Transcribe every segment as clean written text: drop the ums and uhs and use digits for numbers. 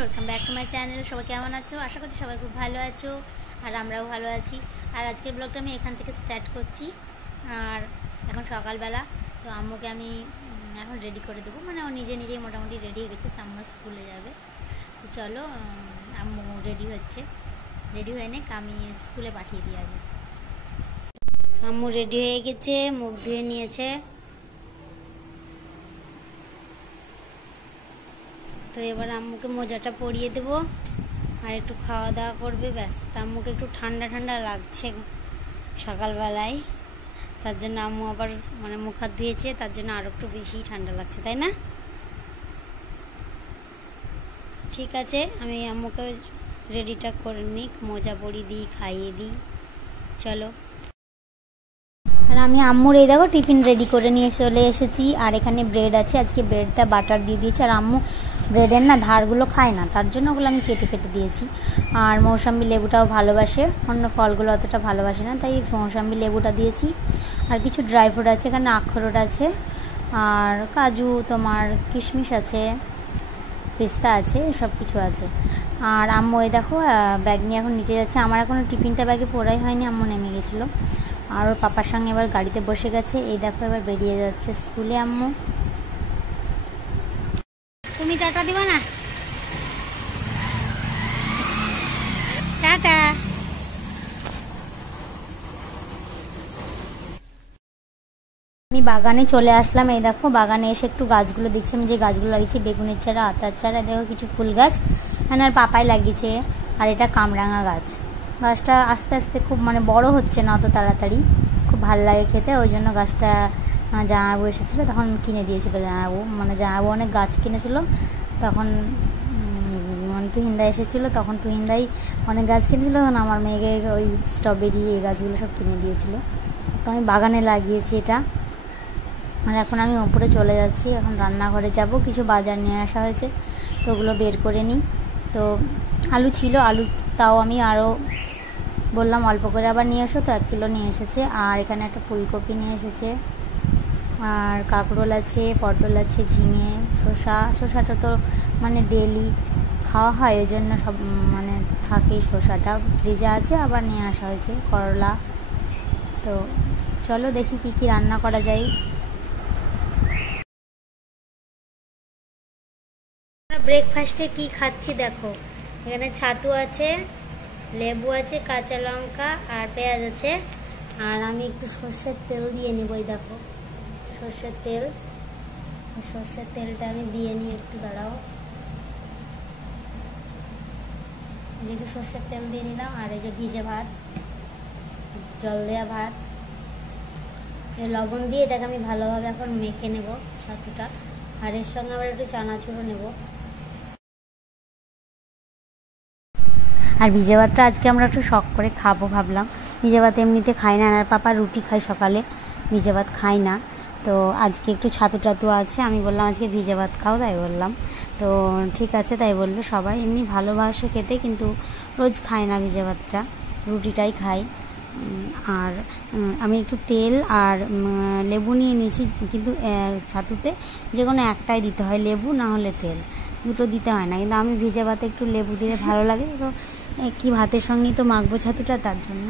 Welcome back to my channel. সবাই কেমন আছো? আশা করছি সবাই খুব ভালো আছো, আর আমরাও ভালো আছি। আর আজকের ব্লগটা আমি এখান থেকে স্টার্ট করছি। আর এখন সকালবেলা, তো আম্মুকে আমি এখন রেডি করে দেবো, মানে ও নিজেই মোটামুটি রেডি হয়ে গেছে, তো আম্মু স্কুলে যাবে। তো চলো, আম্মু রেডি হচ্ছে, রেডি হয়ে নেক, আমি স্কুলে পাঠিয়ে দিই আগে। আম্মু রেডি হয়ে গেছে, মুখ ধুয়ে নিয়েছে। তো এবার আম্মুকে মোজাটা পরিয়ে দেবো আর একটু খাওয়া দাওয়া করবে, ব্যাস। আম্মুকে একটু ঠান্ডা ঠান্ডা লাগছে সকালবেলায়, তার জন্য আম্মু আবার মানে মুখ হাত ধুয়েছে, তার জন্য আরও একটু বেশি ঠান্ডা লাগছে, তাই না? ঠিক আছে, আমি আম্মুকে রেডিটা করে নিই, মোজা পরিয়ে দিই, খাইয়ে দিই। চলো। আর আমি আম্মুর এই দেখো টিফিন রেডি করে নিয়ে চলে এসেছি। আর এখানে ব্রেড আছে, আজকে ব্রেডটা বাটার দিয়ে দিয়েছি। আর আম্মু ব্রেডের না ধারগুলো খায় না, তার জন্য ওগুলো আমি কেটে কেটে দিয়েছি। আর মৌসম্বি লেবুটাও ভালোবাসে, অন্য ফলগুলো অতটা ভালোবাসে না, তাই মৌসম্বি লেবুটা দিয়েছি। আর কিছু ড্রাই ফ্রুট আছে, এখানে আখরোট আছে, আর কাজু, তোমার কিশমিশ আছে, পিস্তা আছে, সব কিছু আছে। আর আম্মু এই দেখো ব্যাগ নিয়ে এখন নিচে যাচ্ছে। আমার এখনও টিফিনটা ব্যাগে পড়াই হয়নি, আম্মু নেমে গেছিলো। আর ওর পাপার সঙ্গে এবার গাড়িতে বসে গেছে। এই দেখো এবার বেরিয়ে যাচ্ছে স্কুলে আম্মু। তুমি টাটা দিবা না? টাটা। আমি বাগানে চলে আসলাম। এই দেখো বাগানে এসে একটু গাছগুলো দেখছি, আমি যে গাছগুলো লাগিয়েছি, বেগুনের চারা, আতার চারা, দেখো কিছু ফুল গাছ আর পাপাই লাগিয়েছে। আর এটা কামরাঙা গাছ। গাছটা আস্তে আস্তে খুব মানে বড় হচ্ছে না অত তাড়াতাড়ি, খুব ভালো লাগে খেতে, ওই জন্য গাছটা জামাইবাবু এসেছিলো তখন কিনে দিয়েছিল। জামাইবাবু অনেক গাছ কিনেছিল, তখন তুহিনদা এসেছিলো, তখন তুহিনদাই অনেক গাছ কিনেছিল, তখন আমার মেয়েকে ওই স্ট্রবেরি এই গাছগুলো সব কিনে দিয়েছিল। তো আমি বাগানে লাগিয়েছি এটা। আর এখন আমি ওপরে চলে যাচ্ছি, এখন রান্নাঘরে যাব, কিছু বাজার নিয়ে আসা হয়েছে, তো ওগুলো বের করে নিই। তো আলু ছিল, আলু তাও আমি আরও বললাম অল্প করে আবার নিয়ে এসো, তো 1 কিলো নিয়ে এসেছে। আর এখানে একটা ফুলকপি নিয়ে এসেছে, আর কাঁকরোল আছে, পটল আছে, ঝিঙে, শসাটা তো মানে ডেলি খাওয়া হয়, ওই জন্য সব মানে থাকেই, শসাটা ফ্রিজে আছে, আবার নিয়ে আসা হয়েছে করলা। তো চলো দেখি কি কি রান্না করা যায়। ব্রেকফাস্টে কি খাচ্ছি দেখো, এখানে ছাতু আছে, লেবু আছে, কাঁচা লঙ্কা আর পেঁয়াজ আছে। আর আমি একটু সর্ষের তেল দিয়ে নিব। এই দেখো সর্ষের তেলটা আমি দিয়ে নিই, একটু দাঁড়াও। একটু সর্ষের তেল দিয়ে নিলাম। আর এই যে ভিজে ভাত, জল দেওয়া ভাত, লবণ দিয়ে এটাকে আমি ভালোভাবে এখন মেখে নেব ছাতুটা। আর এর সঙ্গে আবার একটু চানাচুরও নেব। আর ভিজে ভাতটা আজকে আমরা একটু শখ করে খাবো ভাবলাম। ভিজে ভাত এমনিতে খাই না, আর পাপা রুটি খাই সকালে, ভিজে ভাত খাই না। তো আজকে একটু ছাতু টাতু আছে, আমি বললাম আজকে ভিজে ভাত খাও, তাই বললাম। তো ঠিক আছে তাই বললো। সবাই এমনি ভালোবাসে খেতে, কিন্তু রোজ খাই না ভিজে ভাতটা, রুটিটাই খাই। আর আমি একটু তেল আর লেবু নিয়ে নিয়েছি, কিন্তু ছাতুতে যে কোনো একটাই দিতে হয়, লেবু না হলে তেল, দুটো দিতে হয় না। কিন্তু আমি ভিজে ভাতে একটু লেবু দিলে ভালো লাগে, তো কি ভাতের সঙ্গেই তো মাখবো ছাতুটা, তার জন্য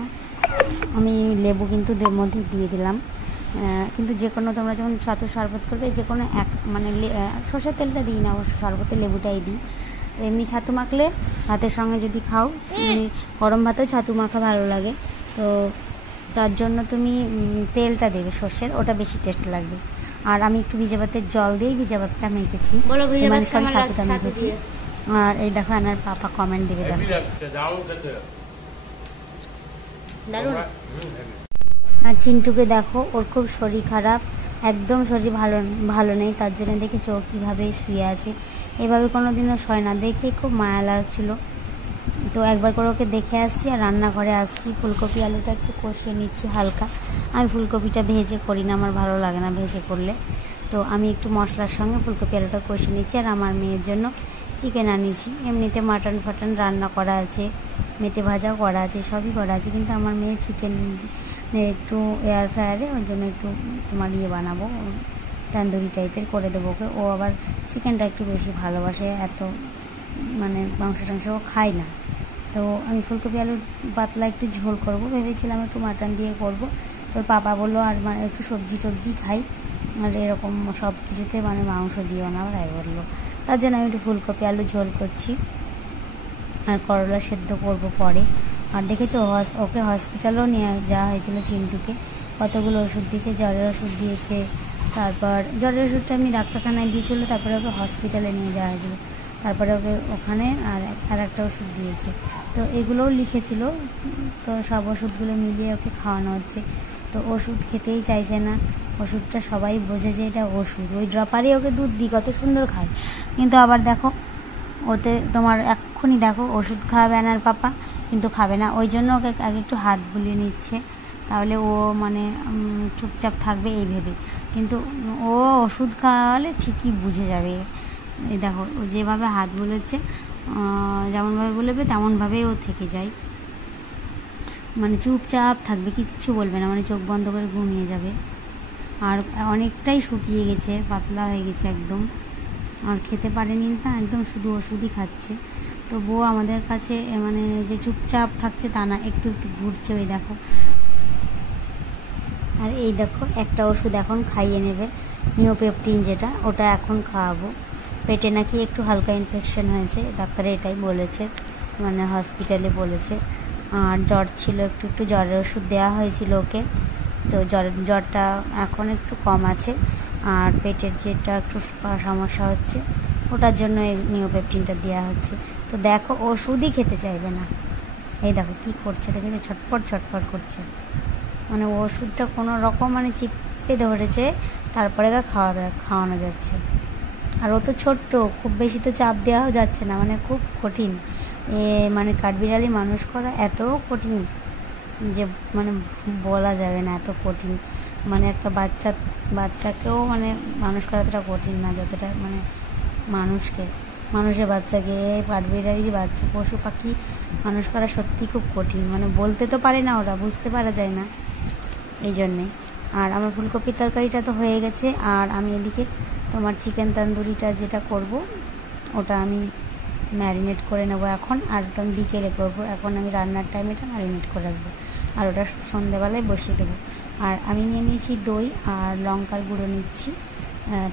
আমি লেবু কিন্তু মধ্যে দিয়ে দিলাম। কিন্তু যে কোনো তোমরা যখন ছাতু শরবত করবে, যে কোনো এক মানে সর্ষের তেলটা দিই না, অবশ্য শরবতে লেবুটাই দিই। তো এমনি ছাতু মাখলে ভাতের সঙ্গে যদি খাও, গরম ভাতেও ছাতু মাখা ভালো লাগে, তো তার জন্য তুমি তেলটা দেবে সর্ষের, ওটা বেশি টেস্ট লাগবে। আর আমি একটু ভিজে ভাতের জল দিয়েই ভিজে ভাতটা মেখেছি, মানে ছাতুটা মেখেছি। আর এই দেখো আমার পাপা কমেন্ট দিবে, দেখো দারুণ। আর চিন্টুকে দেখো, ওর খুব শরীর খারাপ, একদম শরীর ভালো নেই, তার জন্য দেখি চোখ কীভাবে শুয়ে আছে, এভাবে কোনো দিনও শয় না, দেখে খুব মায়া লাগছিলো। তো একবার করে ওকে দেখে আসছি, আর রান্নাঘরে আসছি, ফুলকপি আলুটা একটু কষিয়ে নিচ্ছি হালকা। আমি ফুলকপিটা ভেজে করি না, আমার ভালো লাগে না ভেজে করলে, তো আমি একটু মশলার সঙ্গে ফুলকপি আলুটা কষিয়ে নিচ্ছি। আর আমার মেয়ের জন্য চিকেন আনিয়েছি, এমনিতে মাটন ফাটন রান্না করা আছে, মেটে ভাজাও করা আছে, সবই করা আছে, কিন্তু আমার মেয়ে চিকেন একটু এয়ার ফ্রায়ারে, ওর জন্য একটু তোমার বানাবো, তন্দুরি টাইপের করে দেবো ওকে। ও আবার চিকেনটা একটু বেশি ভালোবাসে, এত মানে মাংস টাংস খায় না। তো আমি ফুলকপি আলু পাতলা একটু ঝোল করব ভেবেছিলাম, একটু মাটন দিয়ে করব। তো পাপা বললো আর মানে একটু সবজি টবজি খাই, আর এরকম সব কিছুতে মানে মাংস দিও না, তাই বললো। তার জন্য আমি একটু ফুলকপি আলু ঝোল করছি, আর করলা সেদ্ধ করব পরে। আর দেখেছো ওকে হসপিটালেও নিয়ে যাওয়া হয়েছিল চিন্টুকে, কতগুলো ওষুধ দিয়েছে, জ্বরের ওষুধ দিয়েছে, তারপর জ্বরের ওষুধটা আমি ডাক্তারখানায় দিয়েছিলো, তারপরে ওকে হসপিটালে নিয়ে যাওয়া হয়েছিলো, তারপরে ওকে ওখানে আর একটা ওষুধ দিয়েছে। তো এগুলোও লিখেছিল, তো সব ওষুধগুলো মিলিয়ে ওকে খাওয়ানো হচ্ছে। তো ওষুধ খেতেই চাইছে না, ওষুধটা সবাই বোঝে যে এটা ওষুধ, ওই ড্রপারই ওকে দুধ দিই কত সুন্দর খায়, কিন্তু আবার দেখো ওতে তোমার এক্ষুনি দেখো ওষুধ খাওয়াবে আনার পাপা, কিন্তু খাবে না। ওই জন্য ওকে আগে একটু হাত বুলিয়ে নিচ্ছে, তাহলে ও মানে চুপচাপ থাকবে এই ভেবে, কিন্তু ও ওষুধ খাওয়ালে ঠিকই বুঝে যাবে। এই দেখো ও যেভাবে হাত বুলোচ্ছে, যেমনভাবে বলবে তেমনভাবেই ও থেকে যায়, মানে চুপচাপ থাকবে, কিচ্ছু বলবে না, মানে চোখ বন্ধ করে ঘুমিয়ে যাবে। আর অনেকটাই শুকিয়ে গেছে, পাতলা হয়ে গেছে একদম, আর খেতে পারেনি না, একদম শুধু ওষুধই খাচ্ছে। তো বউ আমাদের কাছে মানে যে চুপচাপ থাকছে তা না, একটু একটু ঘুরছে, ওই দেখো। আর এই দেখো একটা ওষুধ এখন খাইয়ে নেবে, নিওপেপটিন যেটা, ওটা এখন খাওয়াবো। পেটে নাকি একটু হালকা ইনফেকশন হয়েছে, ডাক্তারে এটাই বলেছে, মানে হসপিটালে বলেছে। আর জ্বর ছিল, একটু একটু জ্বরের ওষুধ দেওয়া হয়েছিল ওকে, তো জ্বরটা এখন একটু কম আছে। আর পেটের যেটা একটু সমস্যা হচ্ছে, ওটার জন্য এই নিওপেপটিনটা দেওয়া হচ্ছে। তো দেখো ওষুধই খেতে চাইবে না, এই দেখো কী করছে, দেখে ছটপট ছটপট করছে, মানে ওষুধটা কোনো রকম মানে চিপে ধরেছে, তারপরে খাওয়ানো যাচ্ছে। আর ও তো ছোট্ট, খুব বেশি তো চাপ দেওয়াও যাচ্ছে না, মানে খুব কঠিন মানে কাঠবিড়ালি মানুষ করা এত কঠিন যে মানে বলা যাবে না, এত কঠিন। মানে একটা বাচ্চাকেও মানে মানুষ করা এতটা কঠিন না, যতটা মানে মানুষের বাচ্চাকে, কাঠবিড়ালির বাচ্চা, পশু পাখি মানুষ করা সত্যি খুব কঠিন, মানে বলতে তো পারে না ওরা, বুঝতে পারা যায় না, এই জন্যে। আর আমার ফুলকপির তরকারিটা তো হয়ে গেছে, আর আমি এদিকে তোমার চিকেন তন্দুরিটা যেটা করব ওটা আমি ম্যারিনেট করে নেবো এখন, আর ওটা আমি বিকেলে করবো, এখন আমি রান্নার টাইমে এটা ম্যারিনেট করে রাখবো, আর ওটা সন্ধ্যেবেলায় বসিয়ে দেবো। আর আমি নিয়ে নিয়েছি দই আর লঙ্কার গুঁড়ো নিচ্ছি,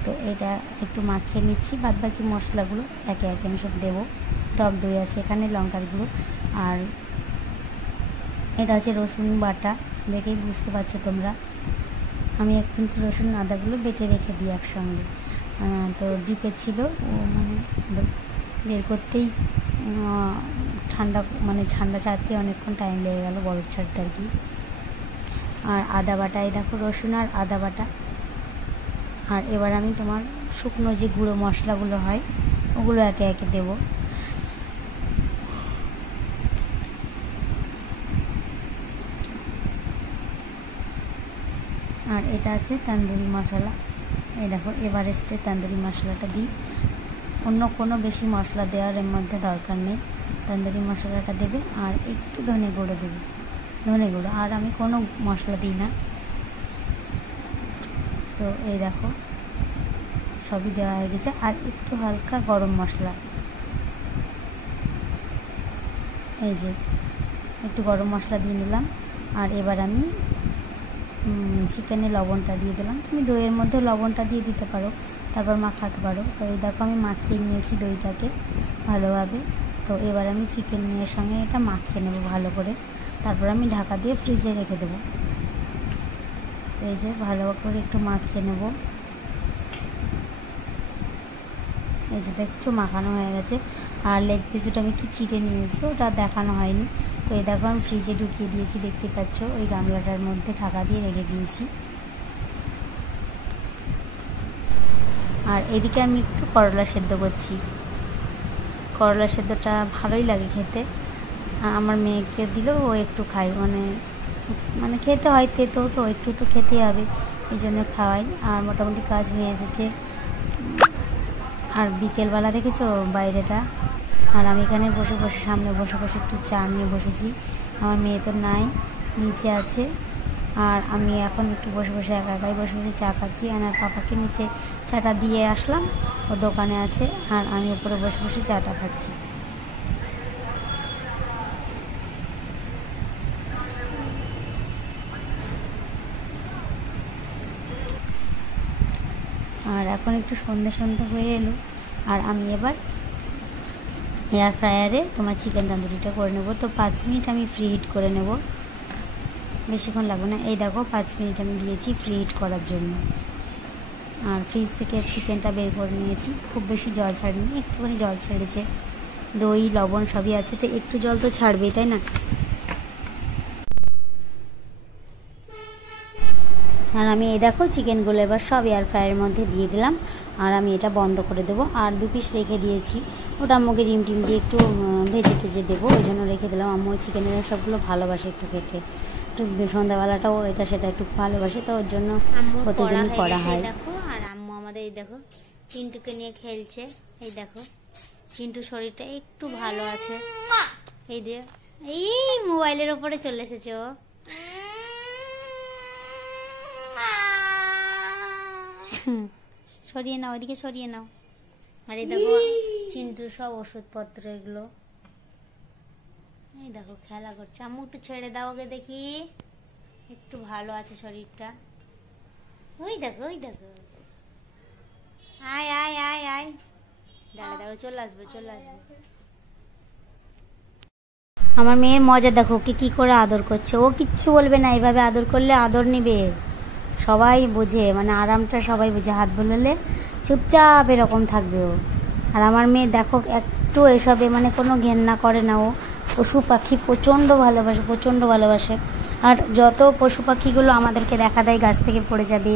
তো এটা একটু মাখিয়ে নিচ্ছি, বাদ বাকি মশলাগুলো একে একে আমি সব দেবো। টক দই আছে এখানে, লঙ্কার গুঁড়ো, আর এটা হচ্ছে রসুন বাটা, দেখেই বুঝতে পারছো তোমরা। আমি কিন্তু রসুন আদাগুলো বেটে রেখে দিই একসঙ্গে, তো ডিপে ছিল, ও মানে বের করতেই ঠান্ডা ছাড়তে অনেকক্ষণ টাইম লেগে গেল, বরফ ছাড়তে আর কি। আর আদা বাটা, এই দেখো রসুন আর আদা বাটা। আর এবার আমি তোমার শুকনো যে গুঁড়ো মশলাগুলো হয় ওগুলো একে একে দেবো। আর এটা আছে তন্দুরি মশলা, এই দেখো এভারেস্টের তন্দুরি মশলাটা দিই, অন্য কোনো বেশি মশলা দেওয়ার এর মধ্যে দরকার নেই, তন্দুরি মশলাটা দেবে। আর একটু ধনে গুঁড়ো দেবে, ধনে গুঁড়ো, আর আমি কোনো মশলা দিই না। তো এই দেখো সবই দেওয়া হয়ে গেছে, আর একটু হালকা গরম মশলা, এই যে একটু গরম মশলা দিয়ে নিলাম। আর এবার আমি চিকেনে লবণটা দিয়ে দিলাম, তুমি দইয়ের মধ্যে লবণটা দিয়ে দিতে পারো, তারপর মাখাতে পারো। তো এই দেখো আমি মাখিয়ে নিয়েছি দইটাকে ভালোভাবে। তো এবার আমি চিকেনের সঙ্গে এটা মাখিয়ে নেবো ভালো করে, তারপর আমি ঢাকা দিয়ে ফ্রিজে রেখে দেবো। এই যে ভালো করে একটু মাখিয়ে নেব, এই যে দেখছো মাখানো হয়ে গেছে। আর লেগ পিস দুটো আমি একটু চিটে নিয়েছি, ওটা দেখানো হয়নি। তো এই দেখো আমি ফ্রিজে ঢুকিয়ে দিয়েছি, দেখতে পাচ্ছ ওই গামলাটার মধ্যে ঢাকা দিয়ে রেখে দিয়েছি। আর এদিকে আমি একটু করলা সেদ্ধ করছি, করলা সেদ্ধটা ভালোই লাগে খেতে, আমার মেয়েকে দিলেও ও একটু খায়, মানে খেতে হয় তেতো, তো একটু তো খেতেই হবে, এই জন্য খাওয়াই। আর মোটামুটি কাজ হয়ে এসেছে। আর বিকেলবেলা দেখেছো বাইরেটা, আর আমি এখানে সামনে বসে একটু চা নিয়ে বসেছি। আমার মেয়ে তো নাই, নিচে আছে। আর আমি এখন একটু বসে বসে একা একাই বসে বসে চা খাচ্ছি। আর পাপাকে নিচে চাটা দিয়ে আসলাম, ও দোকানে আছে, আর আমি উপরে বসে বসে চাটা খাচ্ছি। আর এখন একটু সন্ধ্যে সন্ধ্যে হয়ে এলো, আর আমি এবার এয়ার ফ্রায়ারে তোমার চিকেন তন্দুরিটা করে নেবো। তো 5 মিনিট আমি ফ্রি হিট করে নেব, বেশিক্ষণ লাগবে না। এই দেখো 5 মিনিট আমি দিয়েছি ফ্রি হিট করার জন্য। আর ফ্রিজ থেকে চিকেনটা বের করে নিয়েছি, খুব বেশি জল ছাড়িনি, একটুখানি জল ছেড়েছে, দই লবণ সবই আছে, তো একটু জল তো ছাড়বেই, তাই না। আর আমি এই দেখো চিকেনগুলো এবার সব এয়ার ফ্রায়ারের মধ্যে দিয়ে দিলাম, আর আমি এটা বন্ধ করে দেবো। আর 2 পিস রেখে দিয়েছি, ওটা আম্মুকে ডিম টিম দিয়ে একটু ভেজে টেজে দেবো, ওই জন্য রেখে দিলাম। আম্মু চিকেনের সবগুলো ভালোবাসে একটু খেতে, একটু সন্ধ্যাবেলাটাও এটা সেটা একটু ভালোবাসে, তো ওর জন্য প্রতিদিনই করা হয়। দেখো আর আম্মু আমাদের এই দেখো চিন্টুকে নিয়ে খেলছে। এই দেখো চিন্টু শরীরটা একটু ভালো আছে, এই যে এই মোবাইলের ওপরে চলে এসেছে ও। সরিয়ে নাও, ওইদিকে সরিয়ে নাও। আর এই দেখো চিন্টুর সব ওষুধপত্র এগুলো, এই দেখো খেলা করছে। আম্মু একটু ছেড়ে দাও ওকে দেখি, একটু ভালো আছে শরীরটা। ওই দেখো ওই দেখো, আয় আয় আয় আয়, দাঁড়া দাঁড়া, চলে আসবে চলে আসবে। আমার মেয়ের মজা দেখো, ওকে কি করে আদর করছে, ও কিচ্ছু বলবে না, এইভাবে আদর করলে আদর নিবে, সবাই বোঝে, মানে আরামটা সবাই বোঝে, হাত বুলালে চুপচাপ এরকম থাকবে ও। আর আমার মেয়ে দেখো একটু এসবে মানে কোনো ঘেন্না করে না, ও পশু পাখি প্রচণ্ড ভালোবাসে, প্রচণ্ড ভালোবাসে। আর যত পশু পাখিগুলো আমাদেরকে দেখা দেয় গাছ থেকে পড়ে যাবে,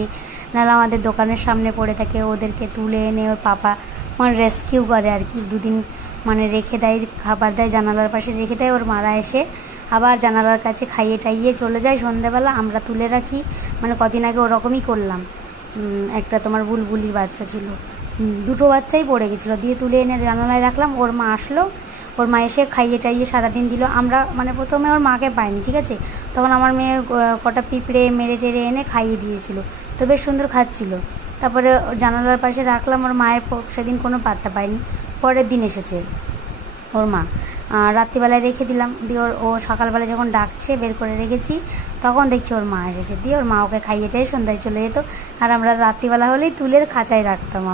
নাহলে আমাদের দোকানের সামনে পড়ে থাকে, ওদেরকে তুলে এনে ওর পাপা মানে রেস্কিউ করে আর কি। 2 দিন মানে রেখে দেয়, খাবার দেয়, জানালার পাশে রেখে দেয়, ওর মারা এসে আবার জানালার কাছে খাইয়ে টাইয়ে চলে যায় সন্ধ্যাবেলা, আমরা তুলে রাখি। মানে কদিন আগে ওরকমই করলাম, একটা তোমার বুলবুলির বাচ্চা ছিল, 2টো বাচ্চাই পড়ে গেছিলো, দিয়ে তুলে এনে জানালায় রাখলাম। ওর মা আসলো, ওর মা এসে খাইয়ে টাইয়ে সারাদিন দিল। আমরা মানে প্রথমে ওর মাকে পাইনি, ঠিক আছে, তখন আমার মেয়ে কটা পিঁপড়ে মেরে টেরে এনে খাইয়ে দিয়েছিল, তো বেশ সুন্দর খাচ্ছিল। তারপরে জানালার পাশে রাখলাম, ওর মায়ের সেদিন কোনো পাত্তা পায়নি। পরের দিন এসেছে ওর মা, রাত্রিবেলায় রেখে দিলাম, দিয়ে ও সকালবেলা যখন ডাকছে বের করে রেখেছি, তখন দেখছি ওর মা এসেছে, দিয়ে ওর মা ওকে খাইয়ে টাইয়ে সন্ধ্যায় চলে যেত। আর আমরা রাত্রিবেলা হলেই তুলে খাঁচায় রাখতাম,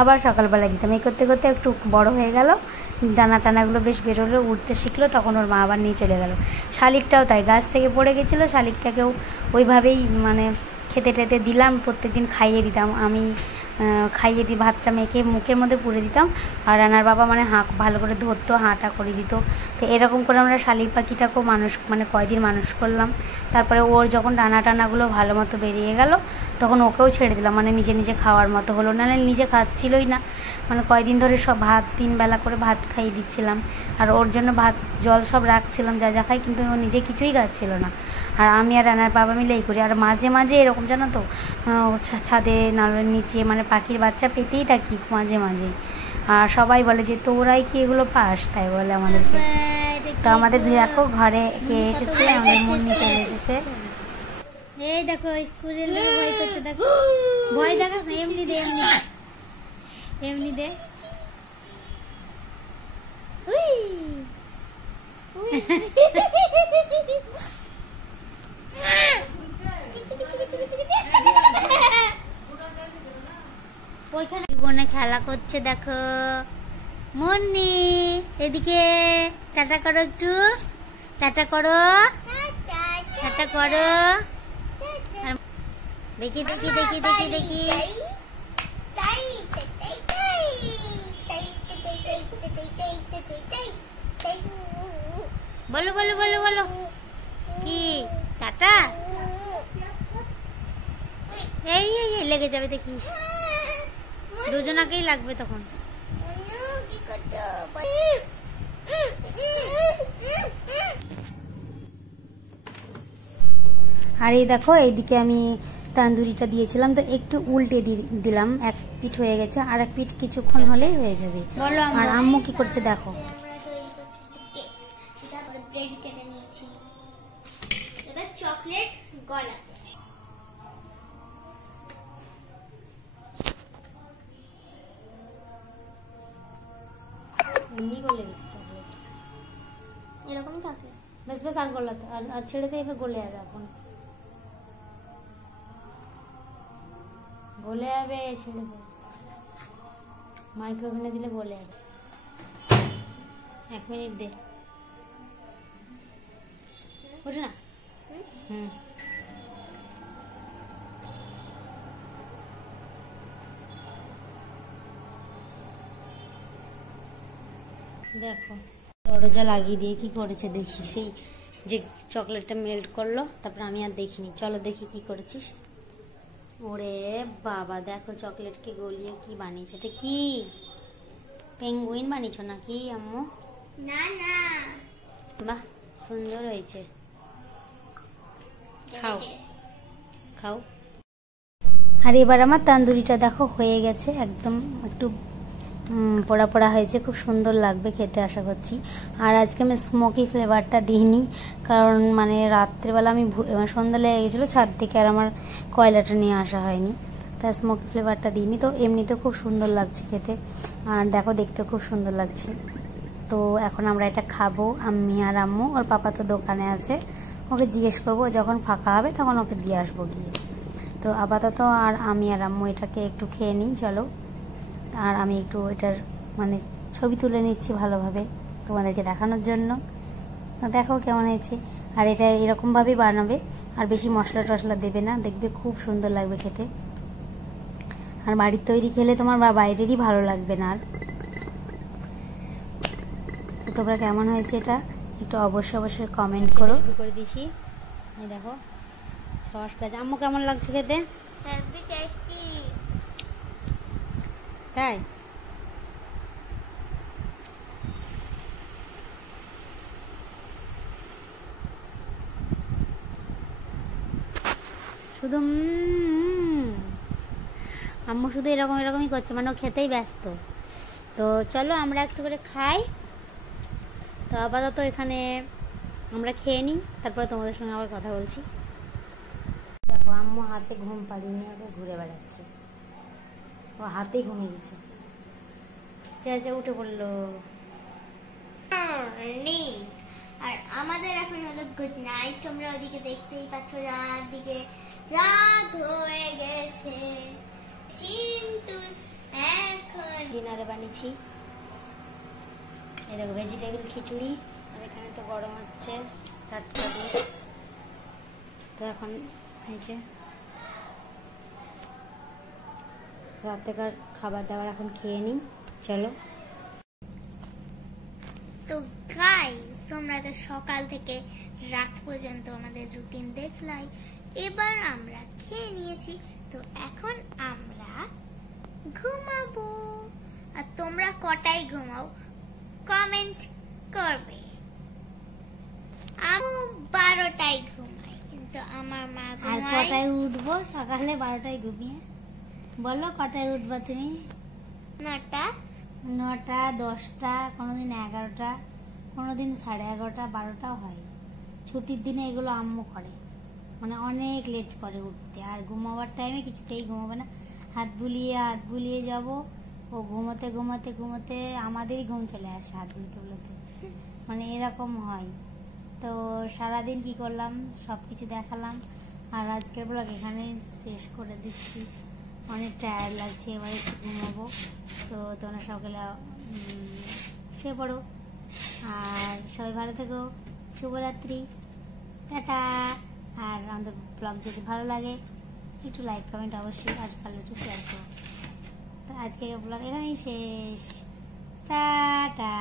আবার সকালবেলা দিতাম। এই করতে করতে একটু বড় হয়ে গেল, ডানা টানাগুলো বেশ বেরোলো, উঠতে শিখলো, তখন ওর মা আবার নিয়ে চলে গেল। শালিকটাও তাই, গাছ থেকে পড়ে গেছিলো, শালিকটাকেও ওইভাবেই মানে খেতে টেতে দিলাম, প্রত্যেকদিন খাইয়ে দিতাম আমি, খাইয়ে দিই, ভাতটা মেখে মুখের মধ্যে পুরে দিতাম। আর রানার বাবা মানে হাঁক ভালো করে ধরতো, হাঁটা করে দিত। তো এরকম করে আমরা শালিক পাখিটাকেও মানুষ মানে কয়দিন মানুষ করলাম। তারপরে ওর যখন ডানা টানাগুলো ভালো মতো বেরিয়ে গেল, তখন ওকেও ছেড়ে দিলাম, মানে নিজে নিজে খাওয়ার মতো হলো, নাহলে নিজে খাচ্ছিলই না। মানে কয়দিন ধরে সব ভাত 3 বেলা করে ভাত খাইয়ে দিচ্ছিলাম, আর ওর জন্য ভাত জল সব রাখছিলাম যা যা খাই, কিন্তু ও নিজে কিছুই খাচ্ছিল না। আর আমি আর রানার বাবা মিলেই করি। আর মাঝে মাঝে এরকম জানো তো, ছাদে নালের নিচে মানে পাখির বাচ্চা পেতেই থাকি মাঝে মাঝে। আর সবাই বলে যে তোরাই কি এগুলো পাস, তাই বলে আমাদেরকে। তো আমাদের দেখো ঘরে কে এসেছে, আমাদের মুন্নি চলে এসেছে। এই দেখো স্কুলের লোক ভয় করছে, দেখো ভয় দেখাস না, এমনি দে এমনি দে। ওইখানে বোনে খেলা করছে দেখো। মুন্নি এদিকে টাটা করো, একটু টাটা করো, টাটা করো। দেখি দেখি দেখি দেখি দেখি, বলো বলো বলো বলো কি টাটা। এই লেগে যাবে দেখিস, দুজনাকেই লাগবে তখন। আর এই দেখো এইদিকে আমি তান্দুরিটা দিয়েছিলাম, তো একটু উল্টে দিলাম, 1 পিঠ হয়ে গেছে, আর 1 পিঠ কিছুক্ষণ হলেই হয়ে যাবে। আর আম্মু কি করছে দেখো, চকলেট গলাতে। এমনি গলে গেছে চকলেট, এরকমই থাকে। বেশ বেশ আর গলাতে, আর ছেড়ে দিয়ে এবার গলে যাবে, এখন গলে যাবে, ছেড়ে দে, মাইক্রোওভেনে দিলে গলে যাবে। 1 মিনিট দে, ওঠে না। হুম, দেখো দরজা লাগিয়ে দিয়ে কি করেছে দেখি, সেই যে চকলেটটা মেল্ট করলো, তারপর আমি আর দেখিনি। চলো দেখি কি করেছিস। ওরে বাবা, দেখো চকলেটকে গলিয়ে কি বানিয়েছে। এটা কি পেঙ্গুইন বানিয়েছো নাকি আম্মু? না না, বাহ, সুন্দর হয়েছে। খাও খাও। আর এবার আমার তান্দুরিটা দেখো হয়ে গেছে, একদম একটু পোড়া পোড়া হয়েছে, খুব সুন্দর লাগবে খেতে আশা করছি। আর আজকে আমি স্মোকি ফ্লেভারটা দিইনি, কারণ মানে রাত্রেবেলা আমি সন্ধ্যা লেগে গেছিলো ছাদ থেকে, আর আমার কয়লাটা নিয়ে আসা হয়নি, তাই স্মোকি ফ্লেভারটা দিইনি। তো এমনিতে খুব সুন্দর লাগছে খেতে, আর দেখো দেখতে খুব সুন্দর লাগছে। তো এখন আমরা এটা খাবো, আমি আর আম্মু। ওর পাপা তো দোকানে আছে, ওকে জিজ্ঞেস করবো, যখন ফাঁকা হবে তখন ওকে দিয়ে আসবো গিয়ে। তো আপাতত আর আমি আর আম্মু এটাকে একটু খেয়ে নিই চলো। আর আমি একটু এটার মানে ছবি তুলে নিচ্ছি ভালোভাবে তোমাদেরকে দেখানোর জন্য। দেখো কেমন হয়েছে। আর এটা এরকমভাবেই বানাবে, আর বেশি মশলা টশলা দেবে না, দেখবে খুব সুন্দর লাগবে খেতে। আর বাড়ির তৈরি খেলে তোমার বা বাইরেরই ভালো লাগবে না। আর তো তোমরা কেমন হয়েছে এটা একটু অবশ্যই কমেন্ট করো। শুরু করে দিয়েছি, এই দেখো সস পেঁয়াজ। আম্মু কেমন লাগছে খেতে? Healthy tasty. তাই শুধু আম্মু শুধু এরকমই করছে, মানে ও খেতেই ব্যস্ত। তো চলো আমরা একটু করে খাই। তো আপাতত এখানে আমরা খেয়ে নিই, তারপরে তোমাদের সঙ্গে আবার কথা বলছি। দেখো আম্মু হাতে ঘুম পাড়িয়ে নিয়ে ওকে ঘুরে বেড়াচ্ছে, ও হাতেই ঘুমিয়ে গেছে। যা উঠে পড়লো। নেই। আর আমাদের এখন হলো গুড নাইট। তোমরা ওদিকে দেখতেই পাচ্ছ, রাত দিকে রাত হয়ে গেছে। কিন্তু এখন ডিনারে বানিয়েছি, এই দেখো ভেজিটেবল খিচুড়ি, আর এখানে তো গরম হচ্ছে টাটকা দুধ। তো এখন হয়েছে রাতেকার খাবার দাবার, এখন খেয়ে নিই চলো। তো গাইস, তোমরা তো সকাল থেকে রাত পর্যন্ত আমাদের রুটিন দেখলাই। এবার আমরা খেয়ে নিয়েছি, তো এখন আমরা ঘুমাবো। আর তোমরা কটায় ঘুমাও কমেন্ট করবে। আমি 12টায় ঘুমাই, কিন্তু আমার মা আর ঘুমায় কটায় উঠবো? সকালে 12টায় ঘুমিয়ে। বলো কটায় উঠবা তুমি? 9টা, 9টা, 10টা, কোনোদিন 11টা, কোনোদিন 11:30, 12টাও হয়। ছুটির দিনে এগুলো আম্মু করে, মানে অনেক লেট করে উঠতে। আর ঘুমাবার টাইমে কিছুতেই ঘুমাবে না, হাত বুলিয়ে যাব। ও ঘুমোতে ঘুমোতে ঘুমোতে আমাদেরই ঘুম চলে আসে হাত বুলতে, মানে এরকম হয়। তো সারাদিন কি করলাম সব কিছু দেখালাম। আর আজকের ব্লগ এখানে শেষ করে দিচ্ছি, অনেক টায়ার্ড লাগছে, এবার একটু ঘুমাবো। তো তোমরা সকালে শুয়ে পড়ো, আর সবাই ভালো থেকো, শুভরাত্রি, টাটা। আর আমাদের ব্লগ যদি ভালো লাগে একটু লাইক কমেন্ট অবশ্যই, আর ভালো একটু শেয়ার করো। তো আজকে ব্লগ এখানেই শেষ, টাটা।